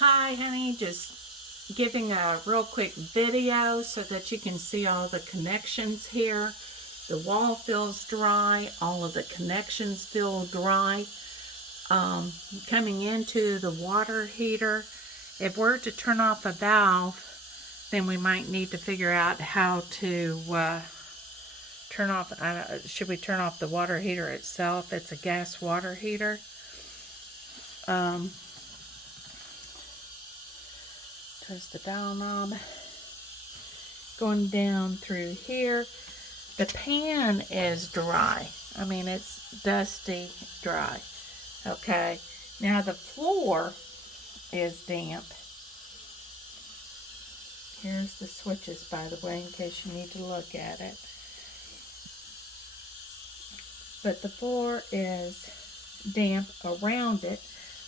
Hi honey, just giving a real quick video so that you can see all the connections here. The wall feels dry, all of the connections feel dry. Coming into the water heater, if we're to turn off a valve, then we might need to figure out how to turn off, should we turn off the water heater itself? It's a gas water heater. There's the dial knob going down through here. The pan is dry. I mean, it's dusty dry. Okay, now the floor is damp. Here's the switches, by the way, in case you need to look at it. But the floor is damp around it.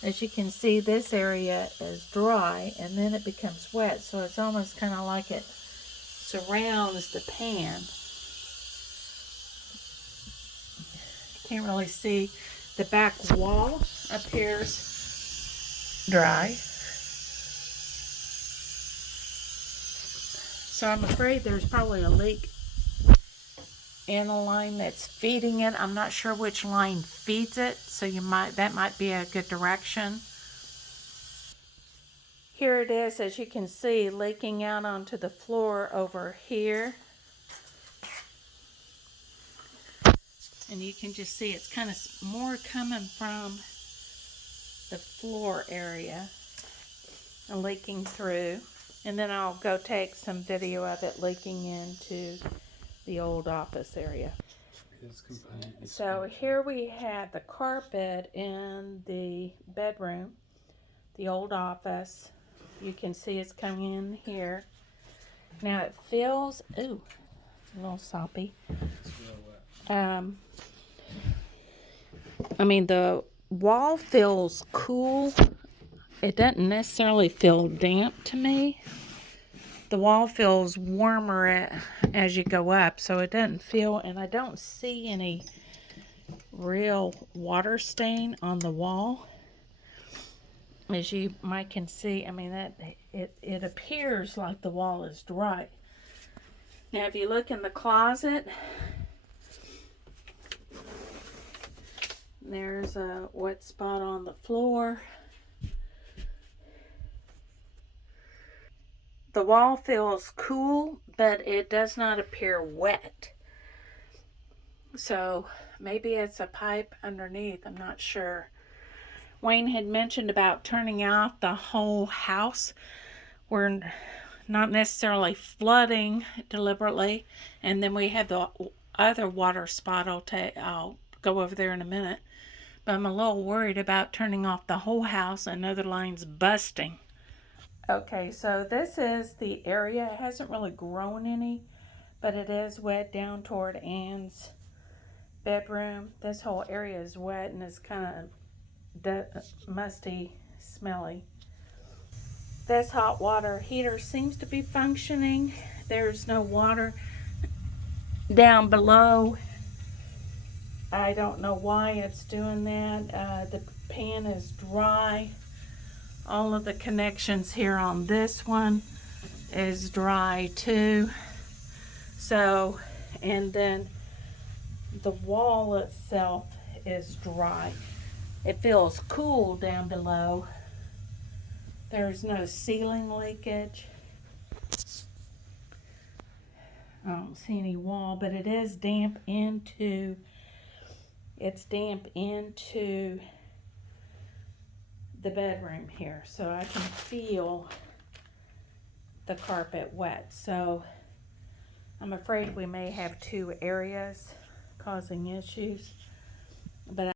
As you can see, this area is dry and then it becomes wet, so it's almost kind of like it surrounds the pan. You can't really see. The back wall appears dry. So I'm afraid there's probably a leak in a line that's feeding it. I'm not sure which line feeds it, so that might be a good direction. Here it is, as you can see, leaking out onto the floor over here. And you can just see it's kind of more coming from the floor area and leaking through. And then I'll go take some video of it leaking into the old office area. So here we have the carpet in the bedroom, the old office. You can see it's coming in here. Now it feels, ooh, a little soppy. I mean, the wall feels cool. It doesn't necessarily feel damp to me. The wall feels warmer as you go up, so it doesn't feel, and I don't see any real water stain on the wall. As you might can see, I mean, that it appears like the wall is dry. Now, if you look in the closet, there's a wet spot on the floor. The wall feels cool, but it does not appear wet. So maybe it's a pipe underneath, I'm not sure. Wayne had mentioned about turning off the whole house. We're not necessarily flooding deliberately. And then we have the other water spot. I'll go over there in a minute. But I'm a little worried about turning off the whole house and other lines busting. Okay, so this is the area. It hasn't really grown any, but it is wet down toward Ann's bedroom. This whole area is wet and it's kind of musty, smelly. This hot water heater seems to be functioning. There's no water down below. I don't know why it's doing that. The pan is dry. All of the connections here on this one is dry too. So, and then the wall itself is dry. It feels cool down below. There's no ceiling leakage. I don't see any wall, but it is damp into, it's damp into the bedroom here. So I can feel the carpet wet. So I'm afraid we may have two areas causing issues. But